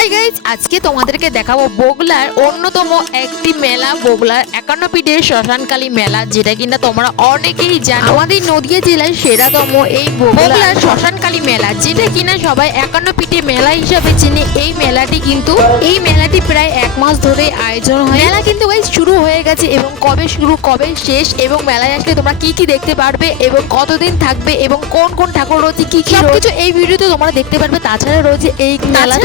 Hi guys আজকে তোমাদেরকে দেখাবো বগলার অন্যতম একটি মেলা বগলার একান্ন পিঠের শ্মশানকালী মেলা যেটা কিনা তোমরা অনেকেই জানো। আমাদের নদিয়া জেলায় সেরাতম এই বগলার শ্মশানকালী মেলা যেটা কিনা সবাই একান্ন পিঠে মেলা হিসাবে চেনে। এই মেলাটি কিন্তু এই মেলাটি প্রায় এক মাস ধরে আয়োজন হয়। মেলা কিন্তু গাইজ শুরু হয়ে গেছে এবং কবে শুরু কবে শেষ এবং মেলায় আসলে তোমরা কি কি দেখতে পারবে এবং কতদিন থাকবে এবং কোন কোন ঠাকুর রয়েছে কি কি রয়েছে এই ভিডিওতে তোমরা দেখতে পারবে। তাছাড়া রয়েছে এই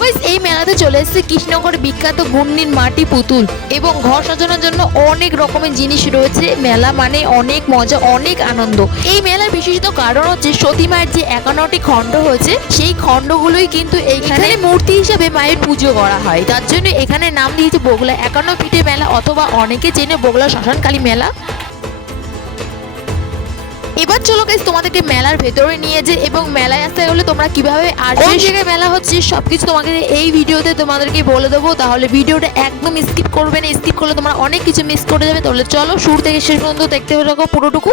guys, এই মেলাতে চলে এসেছে কৃষ্ণগড় বিখ্যাত ঘূর্ণির মাটি পুতুল এবং ঘর সাজানোর জন্য অনেক রকমের জিনিস রয়েছে। মেলা মানে অনেক মজা অনেক আনন্দ। এই মেলার বিশেষত কারণ হচ্ছে সতী মায়ের যে একান্নটি খণ্ড হয়েছে সেই খণ্ডগুলোই কিন্তু এইখানে মূর্তি হিসেবে মায়ের পুজো করা হয়। তার জন্য এখানে নাম দিয়েছে বগলা একান্ন পিঠে মেলা অথবা অনেকে চেনে বগলা শ্মশানকালী মেলা। এবার চলো গাইস তোমাদেরকে মেলার ভেতরে নিয়ে যে এবং মেলায় আসতে হলে তোমরা কীভাবে আসবে জায়গায় মেলা হচ্ছে সবকিছু তোমাকে এই ভিডিওতে তোমাদেরকে বলে দেবো তাহলে ভিডিওটা একদম স্কিপ করবে না স্কিপ করলে তোমরা অনেক কিছু মিস করে যাবে তাহলে চলো শুরু থেকে শেষ পর্যন্ত দেখতে থাকো পুরোটুকু।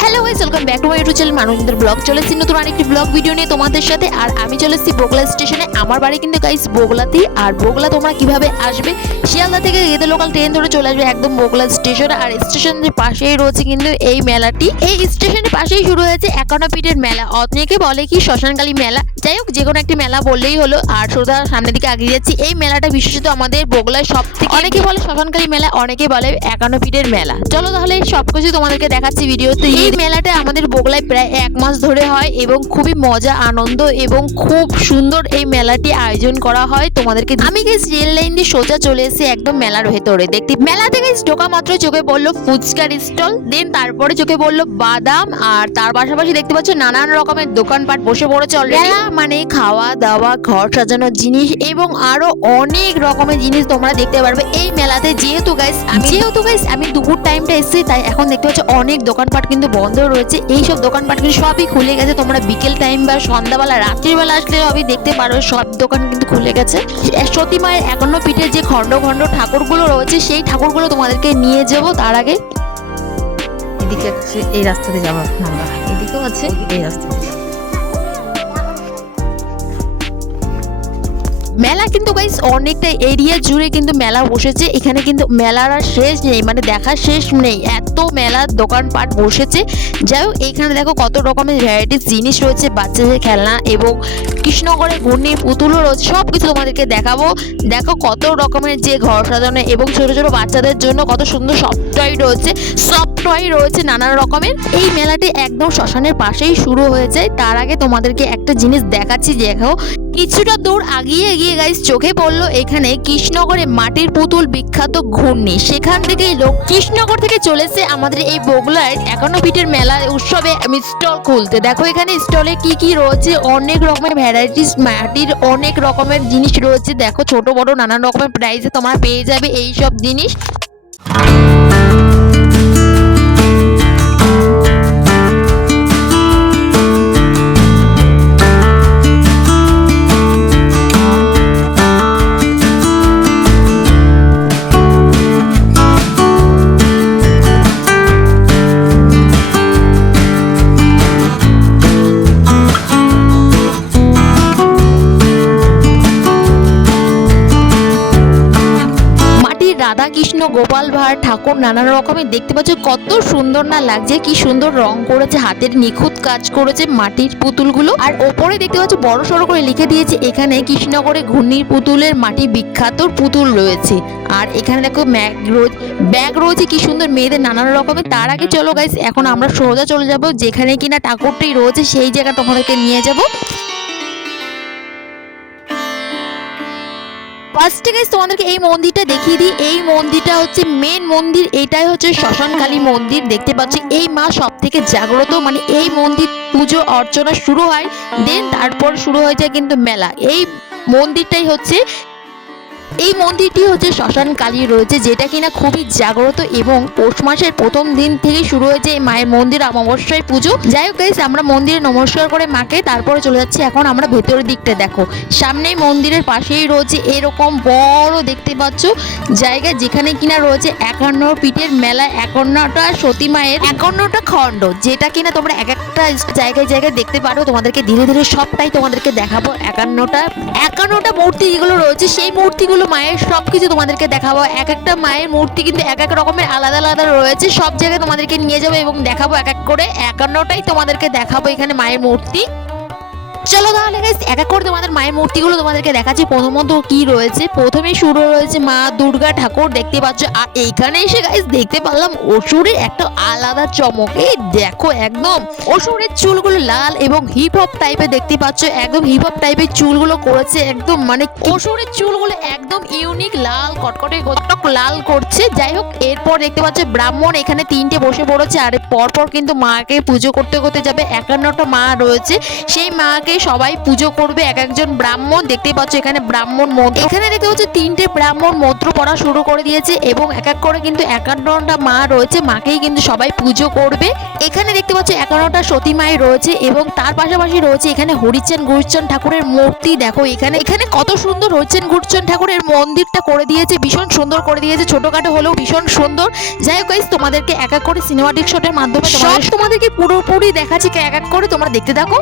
Hello welcome back YouTube channel মানুষদের ব্লগ চলে এসেছি নতুন আরেকটি ব্লগ ভিডিও নিয়ে তোমাদের সাথে। আর আমি চলে এসেছি বগলা স্টেশনে আমার বাড়ি কিন্তু গাইস বগলাতে আর বগলা তোমরা কীভাবে আসবে? শিয়ালদা থেকে গেদে লোকাল ট্রেন ধরে চলে আসবে একদম বগলা স্টেশনে আর স্টেশনের পাশেই রয়েছে কিন্তু এই মেলাটি। এই স্টেশনের পাশেই শুরু হয়েছে একান্ন পিঠের মেলা। অনেকে বলে কি শ্মশানকালী মেলা। যাই হোক যে কোনো একটি মেলা বললেই হলো। আর সোজা সামনের দিকে আগিয়ে যাচ্ছি। এই মেলাটা বিশেষত আমাদের বগলায় সব থেকে অনেকে বলে শ্মশানকালী মেলা, অনেকে বলে একান্ন পিঠের মেলা। চলো তাহলে সবকিছু তোমাদেরকে দেখাচ্ছি ভিডিওতে। এই মেলাটা আমাদের বগলায় প্রায় এক মাস ধরে হয় এবং খুবই মজা, আনন্দ এবং খুব সুন্দর এই মেলাটি আয়োজন করা হয় তোমাদেরকে আমি গেছি রেল লাইন দিয়ে সোজা চলে এসে একদম মেলার ভেতরে। দেখতে মেলা থেকে ঢোকা মাত্র চোখে পড়ল ফুচকার স্টল দেন তারপরে চোখে পড়ল বাদাম আর তার পাশাপাশি দেখতে পাচ্ছ নানান রকমের দোকানপাট বসে পড়েছে মেলা মানে খাওয়া দাওয়া, ঘর সাজানোর জিনিস এবং আরও অনেক রকমের জিনিস তোমরা দেখতে পারবে এই মেলাতে। যেহেতু গাইস আমি যেহেতু গাইস আমি দুপুর টাইমটা এসেছি, তাই এখন দেখতে পাচ্ছ অনেক দোকানপাট কিন্তু বন্ধ রয়েছে। এই সব দোকানপাট কিন্তু সবই খুলে গেছে। তোমরা বিকেল টাইম বা সন্ধ্যাবেলা রাত্রিবেলা আসলে সবই দেখতে পারো। সব দোকান কিন্তু খুলে গেছে। সতী মায়ের একান্ন পিঠের যে খণ্ড খণ্ড ঠাকুরগুলো রয়েছে, সেই ঠাকুরগুলো তোমাদেরকে নিয়ে যাব তার আগে। এদিকে এই রাস্তাতে যাব এদিকেও আছে এই রাস্তাতে মেলা কিন্তু গাইস অনেকটা এরিয়া জুড়ে কিন্তু মেলা বসেছে। এখানে কিন্তু মেলার আর শেষ নেই মানে দেখার শেষ নেই। এত মেলার দোকানপাট বসেছে। যাই হোক, এখানে দেখো কত রকমের ভ্যারাইটিস জিনিস রয়েছে, বাচ্চাদের খেলনা এবং কৃষ্ণগড়ের ঘূর্ণি পুতুলও রয়েছে সব কিছু তোমাদেরকে দেখাবো। দেখো কত রকমের যে ঘর সাজানো এবং ছোট ছোট বাচ্চাদের জন্য কত সুন্দর সফট টয় রয়েছে। সফট টয় রয়েছে নানান রকমের। এই মেলাটি একদম শ্মশানের পাশেই শুরু হয়ে যায় তার আগে তোমাদেরকে একটা জিনিস দেখাচ্ছি দেখো কিছুটা দূর আগিয়ে এগিয়ে গাইস চোখে পড়ল এখানে কৃষ্ণগরে মাটির পুতুল বিখ্যাত ঘূর্ণি। সেখান থেকেই লোক কৃষ্ণগর থেকে চলেছে আমাদের এই বগুলার একান্ন ফিটের মেলা উৎসবে স্টল খুলতে। দেখো এখানে স্টলে কি কি রয়েছে, অনেক রকমের ভ্যারাইটিস মাটির অনেক রকমের জিনিস রয়েছে। দেখো ছোট, বড়, নানান রকমের প্রাইসে তোমরা পেয়ে যাবে এই সব জিনিস। নানান রকমের দেখতে পাচ্ছ, কত সুন্দর না লাগছে, কি সুন্দর রং করেছে, হাতের নিখুঁত কাজ করেছে মাটির পুতুলগুলো। আর ওপরে দেখতে পাচ্ছ, বড় সড়ো করে লিখে দিয়েছে, এখানে কৃষ্ণগড়ে ঘূর্ণির পুতুলের মাটি বিখ্যাত পুতুল রয়েছে। আর এখানে দেখো, ম্যাগ রোজ, ব্যাগ রয়েছে, কি সুন্দর মেয়েদের নানান রকমের। তার আগে চলো গাইস এখন আমরা সোজা চলে যাব, যেখানে কিনা ঠাকুরটি রয়েছে, সেই জায়গা তোমাদেরকে নিয়ে যাব। ফার্স্টে গাইস তোমাদেরকে এই মন্দিরটা দেখিয়ে দিই। এই মন্দিরটা হচ্ছে মেন মন্দির। এটাই হচ্ছে শ্মশানকালী মন্দির। দেখতে পাচ্ছি এই মা সব থেকে জাগ্রত। মানে এই মন্দির পুজো, অর্চনা শুরু হয়। দেন তারপর শুরু হয়ে যায় কিন্তু মেলা। এই মন্দিরটাই হচ্ছে এই মন্দিরটি হচ্ছে শ্মশান কালী রয়েছে, যেটা কিনা খুবই জাগ্রত এবং পৌষ মাসের প্রথম দিন থেকে শুরু হয়েছে এই মায়ের মন্দির অমাবস্যায় পুজো। যাই হোক আমরা মন্দিরে নমস্কার করে মাকে, তারপরে চলে যাচ্ছি এখন আমরা ভেতরের দিকটা দেখো। সামনেই মন্দিরের পাশেই রয়েছে এরকম বড় দেখতে পাচ্ছ জায়গা, যেখানে কিনা রয়েছে একান্ন পিঠের মেলা, একান্নটা সতী মায়ের, একান্নটা খণ্ড, যেটা কিনা তোমরা এক একটা জায়গায় জায়গায় দেখতে পারো। তোমাদেরকে ধীরে ধীরে সবটাই তোমাদেরকে দেখাবো। একান্নটা একান্নটা মূর্তি যেগুলো রয়েছে, সেই মূর্তিগুলো মায়ের সব কিছু তোমাদেরকে দেখাবো। এক একটা মায়ের মূর্তি কিন্তু এক এক রকমের আলাদা আলাদা রয়েছে। সব জায়গায় তোমাদেরকে নিয়ে যাব এবং দেখাবো এক এক করে। একান্নটাই তোমাদেরকে দেখাবো এখানে মায়ের মূর্তি। চলো তাহলে guys, এক এক করে তোমাদের মায়ের মূর্তিগুলো তোমাদেরকে দেখাচ্ছি। প্রথমত কি রয়েছে? প্রথমে শুরু রয়েছে মা দুর্গা ঠাকুর দেখতে পাচ্ছ? আর এইখানে এসে গাইস দেখতে পারলাম অসুরের একটা আলাদা চমক। এই দেখো একদম অসুরের চুলগুলো লাল এবং হিপ হপ টাইপের দেখতে পাচ্ছ। একদম হিপ হপ টাইপের চুলগুলো করেছে একদম মানে অসুরের চুলগুলো একদম ইউনিক লাল কটকটে গোটক লাল করছে। যাই হোক এরপর দেখতে পাচ্ছ ব্রাহ্মণ এখানে তিনটে বসে পড়েছে। আর পরপর কিন্তু মাকে পুজো করতে করতে যাবে। একান্নটা মা রয়েছে। সেই মাকে সবাই পুজো করবে এক একজন ব্রাহ্মণ দেখতে পাচ্ছ এখানে ব্রাহ্মণ মন্ত্র। এখানে দেখতে পাচ্ছ তিনটে ব্রাহ্মণ মন্ত্র পড়া শুরু করে দিয়েছে এবং এক এক করে কিন্তু একান্নটা মা রয়েছে মাকেই কিন্তু সবাই পুজো করবে। এখানে দেখতে পাচ্ছ একান্নটা সতী মাই রয়েছে এবং তার পাশাপাশি রয়েছে এখানে হরিচান গুরুচান ঠাকুরের মূর্তি। দেখো এখানে এখানে কত সুন্দর হরিচান গুরুচান ঠাকুরের মন্দিরটা করে দিয়েছে ভীষণ সুন্দর করে দিয়েছে ছোটখাটো হলেও ভীষণ সুন্দর। যাই হোক তোমাদেরকে এক এক করে সিনেমাটিক শটের মাধ্যমে তোমাদেরকে পুরোপুরি দেখাচ্ছি এক এক করে তোমরা দেখতে থাকো।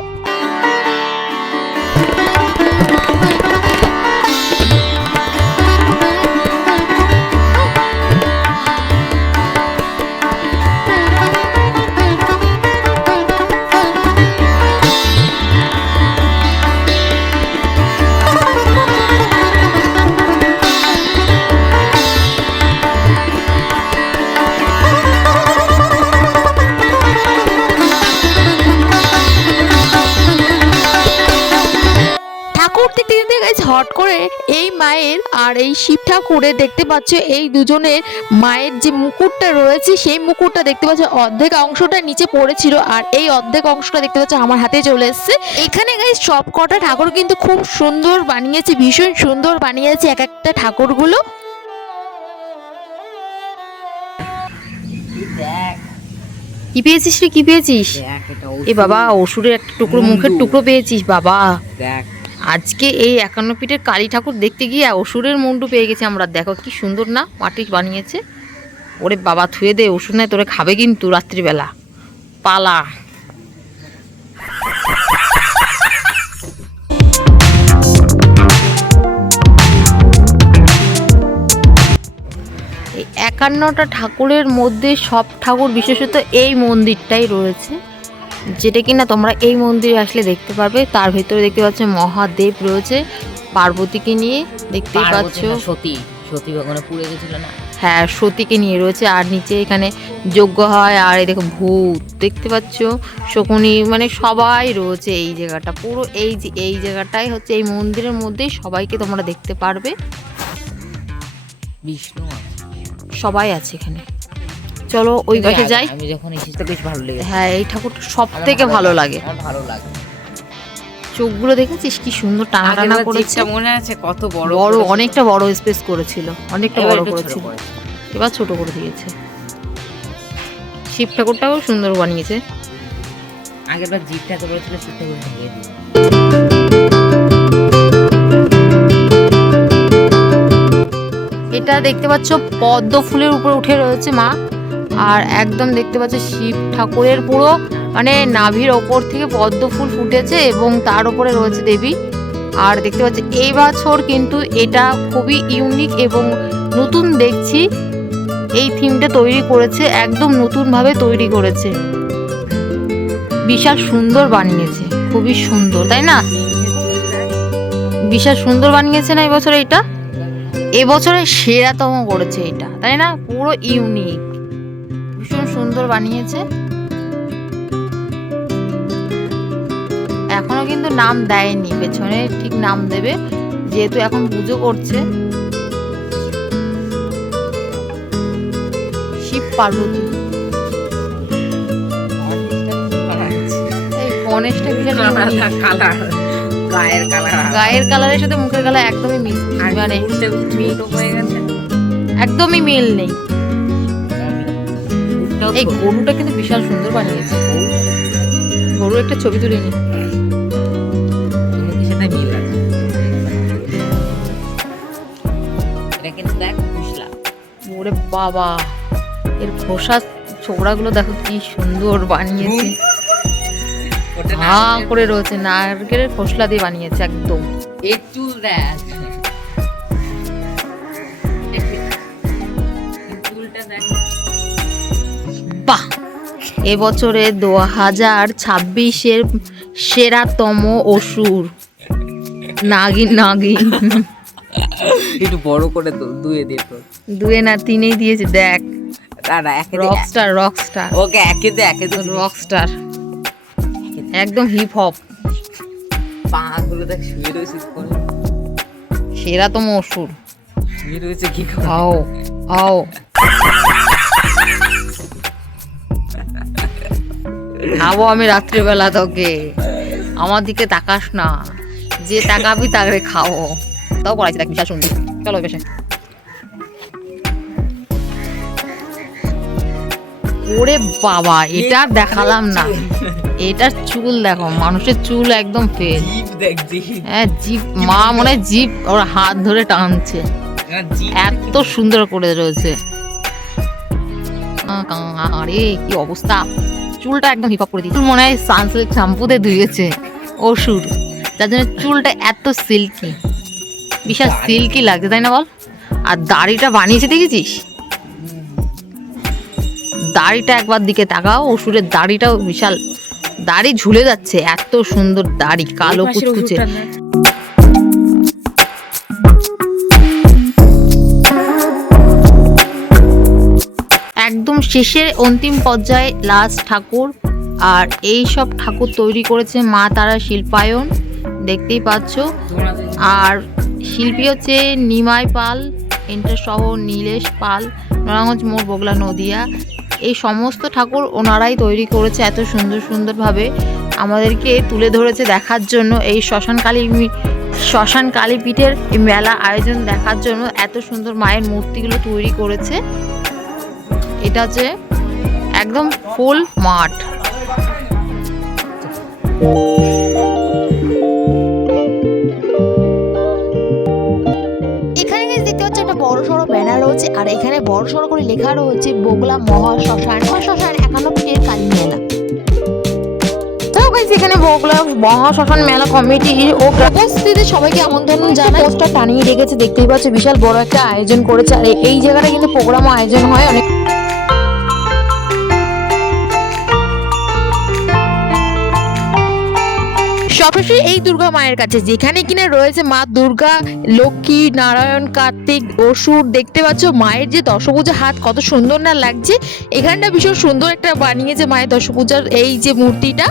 এই শিব ঠাকুরের দেখতে পাচ্ছ এই দুজনের মায়ের যে মুকুটটা রয়েছে সেই মুকুটটা দেখতে পাচ্ছ। অর্ধেক অংশটা নিচে পড়েছিল আর এই অর্ধেক অংশটা দেখতে পাচ্ছ আমার হাতে চলে এসেছে। এখানে গাইজ সব কটা ঠাকুর কিন্তু খুব সুন্দর বানিয়েছে ভীষণ সুন্দর বানিয়েছে এক একটা ঠাকুরগুলো। দেখ। কি পেয়েছিস রে? কি পেয়েছিস? এ বাবা অসুরের একটা টুকরো মুখের টুকরো পেয়েছিস বাবা। দেখ। আজকে এই একান্ন পিঠের কালী ঠাকুর দেখতে গিয়ে অসুরের মুন্ডু পেয়ে গেছি আমরা। দেখো কি সুন্দর না, মাটি বানিয়েছে। ওরে বাবা, থুয়ে দে, ওষুধ নাই, তোরে খাবে কিন্তু রাত্রিবেলা। পালা। একান্নটা ঠাকুরের মধ্যে সব ঠাকুর বিশেষত এই মন্দিরটাই রয়েছে। যেটা কিনা তোমরা এই মন্দিরে আসলে দেখতে পারবে তার ভিতরে দেখতে পাচ্ছ মহাদেব রয়েছে পার্বতীকে নিয়ে দেখতে পাচ্ছ। না, সতী সতী ভগবানে পুড়ে গেছিল না? হ্যাঁ সতীকে নিয়ে রয়েছে আর নিচে এখানে যজ্ঞ হয় আর এই দেখো ভূত দেখতে পাচ্ছ শকুনি মানে সবাই রয়েছে এই জায়গাটা পুরো এই যে এই জায়গাটাই হচ্ছে এই মন্দিরের মধ্যেই সবাইকে তোমরা দেখতে পারবে। বিষ্ণু সবাই আছে এখানে। চলো ওই পাশে যাই। আমি যখন এসেছি তো বেশ ভালো লেগেছে। হ্যাঁ এই ঠাকুরটা সব থেকে ভালো লাগে। ভালো লাগে। চোখগুলো দেখেছিস? কি সুন্দর টানা টানা করেছে। মনে আছে কত বড় বড় অনেকটা বড় স্পেস করেছিল অনেকটা বড় করেছিল। এবার ছোট করে দিয়েছে। শিব ঠাকুরটাও সুন্দর বানিয়েছে। আগেরবার জিপটা তো বলেছিল শিবটা করে ভেঙে এটা দেখতে পাচ্ছ পদ্ম ফুলের উপরে উঠে রয়েছে মা। আর একদম দেখতে পাচ্ছ শিব ঠাকুরের পুরো মানে নাভির ওপর থেকে পদ্ম ফুল ফুটেছে এবং তার উপরে রয়েছে দেবী। আর দেখতে পাচ্ছি এই বছর কিন্তু এটা খুবই ইউনিক এবং নতুন দেখছি, এই থিমটা তৈরি করেছে, একদম নতুনভাবে তৈরি করেছে। বিশাল সুন্দর বানিয়েছে, খুবই সুন্দর, তাই না? বিশাল সুন্দর বানিয়েছে না এবছর এটা এবছরে সেরাতম করেছে এটা, তাই না? পুরো ইউনিক সুন্দর বানিয়েছে। এখনও কিন্তু নাম দেয়নি পেছনে ঠিক নাম দেবে যেহেতু এখন পুজো করছে। শিব পার্বতী। এই গণেশটা বিশাল কালার গায়ের কালার। গায়ের কালারের সাথে মুখের কালার একদমই মিল আর মানে উল্টে মিল হয়ে গেছে। একদমই মিল নেই। উল্টাও এই গরুটা কিন্তু বিশাল সুন্দর বানিয়েছে। গরু একটা ছবি তুলে নি। সেটা মিল এটা কিন্তু দেখ বুঝলাম ওরে বাবা এর খোসা ছোকরাগুলো দেখো কি সুন্দর বানিয়েছে। এটা হা করে রয়েছে নারকেলের খোসলা দিয়ে বানিয়েছে একদম। চুল দেখ। এবছরে দু হাজার ছাব্বিশের সেরাতম অসুর। নাগিন নাগিন। একটু বড় করে তো দুয়ে দে তো। দুয়ে না তিনেই দিয়েছে দেখ। রকস্টার রকস্টার ওকে একে দে একে দে। রকস্টার একদম হিপ হপ পা গুলো দেখ শুয়ে রয়েছে সেরাতম অসুর। শুয়ে রয়েছে কি করে? আও। খাব আমি রাত্রিবেলা তোকে। আমার দিকে তাকাস না। যে তাকাবি তাকে খাও তাও পড়াইছি দেখ বিশাল শুনবি চলো বেশে ওরে বাবা এটা দেখালাম না। এটার চুল দেখো মানুষের চুল একদম ফেল। হ্যাঁ জিপ মা মনে হয় জিপ ওর হাত ধরে টানছে। আর এত সুন্দর করে রয়েছে। আরে কি অবস্থা? চুলটা একদম হিপ করে দিয়েছে। মনে হয় সানসিল্ক শ্যাম্পুতে ধুয়েছে। ওষুধ। যার জন্য চুলটা এত সিল্কি বিশাল সিল্কি লাগছে তাই না বল? আর দাড়িটা বানিয়েছে দেখেছিস? দাড়িটা একবার দিকে তাকাও ওষুধের দাড়িটাও বিশাল। দাড়ি ঝুলে যাচ্ছে এত সুন্দর দাড়ি কালো কুচকুচে। শেষের অন্তিম পর্যায়ে লাস্ট ঠাকুর আর এই সব ঠাকুর তৈরি করেছে মা তারা শিল্পায়ন, দেখতেই পাচ্ছ। আর শিল্পী হচ্ছে নিমাই পাল সহ নীলেশ পাল, নরাগঞ্জ মোড়, বগলা নদিয়া। এই সমস্ত ঠাকুর ওনারাই তৈরি করেছে এত সুন্দর সুন্দরভাবে। আমাদেরকে তুলে ধরেছে দেখার জন্য, এই শ্মশান কালী শ্মশান কালীপীঠের মেলা আয়োজন দেখার জন্য এত সুন্দর মায়ের মূর্তিগুলো তৈরি করেছে। এটা হচ্ছে একদম ফুল মাঠ। এখানে দেখতে পাচ্ছ একটা বড় সড়ো ব্যানার রয়েছে আর এখানে বড় সড়ো করে লেখা রয়েছে বগলা মহা শ্মশান। মহাশ্মশান একান্ন ফিটের কালী মেলা। এখানে বগলা মহা শ্মশান মেলা কমিটির ও উপস্থিতিতে সবাইকে আমন্ত্রণ জানাই। পোস্টার টানিয়ে রেখেছে দেখতেই পাচ্ছ বিশাল বড় একটা আয়োজন করেছে। আর এই জায়গাটা কিন্তু প্রোগ্রাম আয়োজন হয় অনেক সরাসরি এই দুর্গা মায়ের কাছে, যেখানে কিনা রয়েছে মা দুর্গা, লক্ষ্মী, নারায়ণ, কার্তিক, অসুর, দেখতে পাচ্ছ মায়ের যে দশভুজা হাত কত সুন্দর না লাগছে। এখানটা ভীষণ সুন্দর একটা বানিয়েছে মায়ের দশভুজার এই যে মূর্তিটা।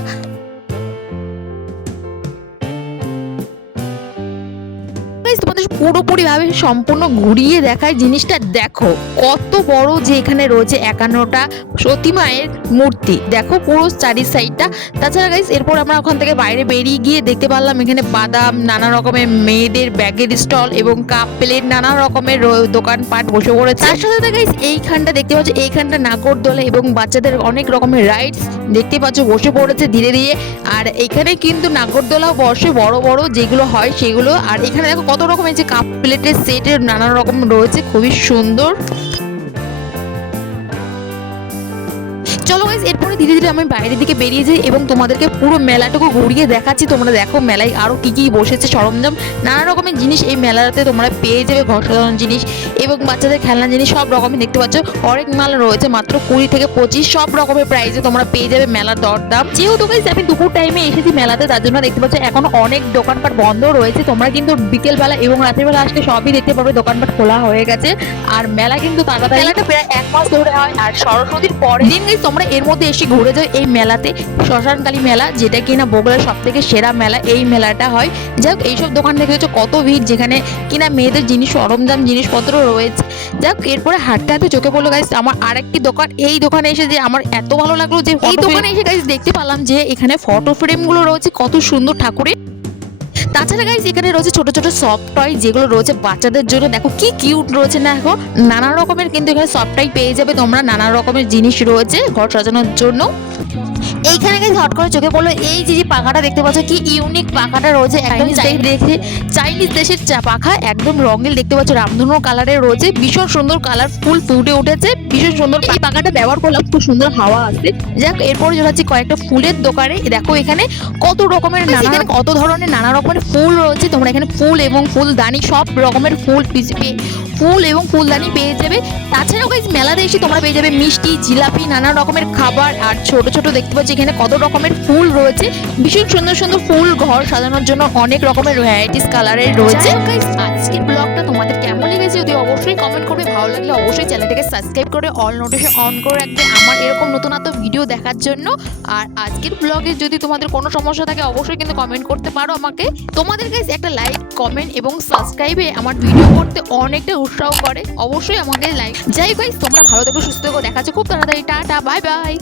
তোমাদের পুরোপুরি ভাবে সম্পূর্ণ ঘুরিয়ে দেখায় জিনিসটা দেখো। কত বড় যে এখানে রয়েছে একান্নটা সতী মায়ের মূর্তি। দেখো পুরো চারি সাইডটা। তাছাড়া গাইস এরপর আমরা ওখান থেকে বাইরে বেরিয়ে গিয়ে দেখতে পারলাম এখানে বাদাম, নানা রকমের মেয়েদের ব্যাগের স্টল এবং কাপ প্লেট, নানা রকমের দোকানপাট বসে পড়েছে। তার সাথে গাইস এইখানটা দেখতে পাচ্ছ, এইখানটা নাগরদোলা এবং বাচ্চাদের অনেক রকমের রাইডস দেখতে পাচ্ছ, বসে পড়েছে ধীরে ধীরে। আর এখানে কিন্তু নাগরদোলাও বসে বড় বড় যেগুলো হয় সেগুলো। আর এখানে দেখো কত রকমের যে কাপ প্লেটের সেটের নানা রকম রয়েছে খুবই সুন্দর। চলো গাইস এরপরে ধীরে ধীরে আমি বাইরের দিকে বেরিয়ে যাই এবং তোমাদেরকে পুরো মেলাটুকু ঘুরিয়ে দেখাচ্ছি। তোমরা দেখো মেলায় আরও কি কি বসেছে সরঞ্জাম। নানা রকমের জিনিস এই মেলাতে তোমরা পেয়ে যাবে ঘর সাজানোর জিনিস এবং বাচ্চাদের খেলনা জিনিস সব রকমের দেখতে পাচ্ছ। অনেক মাল রয়েছে মাত্র কুড়ি থেকে পঁচিশ সব রকমের প্রাইসে তোমরা পেয়ে যাবে মেলার দরদাম। যেহেতু গাইস আমি দুপুর টাইমে এসেছি মেলাতে তার জন্য দেখতে পাচ্ছ এখন অনেক দোকানপাট বন্ধ রয়েছে। তোমরা কিন্তু বিকেলবেলা এবং রাত্রিবেলা আসলে সবই দেখতে পাবে দোকানপাট খোলা হয়ে গেছে। আর মেলা কিন্তু তাড়াতাড়ি মেলাটা প্রায় এক মাস ধরে হয় আর সরস্বতীর পরের দিন guys তোমরা এর মধ্যে এসে ঘুরে যাও এই মেলাতে শ্মশানকালী মেলা যেটা কিনা বগুড়ার সব থেকে সেরা মেলা এই মেলাটা হয়। যাই হোক এইসব দোকান দেখে হচ্ছে কত ভিড় যেখানে কিনা মেয়েদের জিনিস সরঞ্জাম জিনিসপত্র রয়েছে। যাই হোক এরপরে হাঁটতে হাঁটতে চোখে পড়ল গাইস আমার আরেকটি দোকান এই দোকানে এসে যে আমার এত ভালো লাগল যে এই দোকানে এসে গাইস দেখতে পেলাম যে এখানে ফটো ফ্রেমগুলো রয়েছে কত সুন্দর ঠাকুরের। তাছাড়া গাইজ এখানে রয়েছে ছোট ছোট সফট টয় যেগুলো রয়েছে বাচ্চাদের জন্য। দেখো কি কিউট রয়েছে না এখন? নানা রকমের কিন্তু এখানে সফট টয় পেয়ে যাবে তোমরা। নানা রকমের জিনিস রয়েছে ঘর সাজানোর জন্য। এইখানে গাইস হট করে চোখে পড়ল এই যে যে পাখাটা দেখতে পাচ্ছ কি ইউনিক পাখাটা রয়েছে একদম দেখে চাইনিজ দেশের পাখা একদম রঙিল দেখতে পাচ্ছ রামধনু কালারের রয়েছে ভীষণ সুন্দর কালার ফুল ফুটে উঠেছে ভীষণ সুন্দর এই পাখাটা ব্যবহার করলাম খুব সুন্দর হাওয়া আসছে যাক এরপর যাচ্ছি কয়েকটা ফুলের দোকানে। দেখো এখানে কত রকমের নানা কত ধরনের নানা রকমের ফুল রয়েছে তোমরা এখানে ফুল এবং ফুলদানি সব রকমের ফুল পিস- পে- ফুল এবং ফুলদানি পেয়ে যাবে। তাছাড়াও গাইজ মেলাতে এসে তোমরা পেয়ে যাবে মিষ্টি, জিলাপি, নানা রকমের খাবার আর ছোট ছোট দেখতে পাচ্ছি এখানে কত রকমের ফুল রয়েছে। ভীষণ সুন্দর সুন্দর ফুল ঘর সাজানোর জন্য অনেক রকমের ভ্যারাইটিস কালারের রয়েছে। আজকের ব্লগটা তোমাদের কেমন লেগেছে যদি অবশ্যই কমেন্ট করবে, ভালো লাগলে অবশ্যই চ্যানেলটাকে সাবস্ক্রাইব করে অল নোটিফিকেশন অন করে রাখবে আমার এরকম নতুন নতুন ভিডিও দেখার জন্য। আর আজকের ব্লগে যদি তোমাদের কোনো সমস্যা থাকে, অবশ্যই কিন্তু কমেন্ট করতে পারো আমাকে। তোমাদের কাছে একটা লাইক কমেন্ট এবং সাবস্ক্রাইবে আমার ভিডিও করতে অনেকটা উৎসাহ করে, অবশ্যই আমাদের লাইক যাই ভাই, তোমরা ভালো থেকো, সুস্থ থেকো দেখাচ্ছে খুব তাড়াতাড়ি। Tata bye bye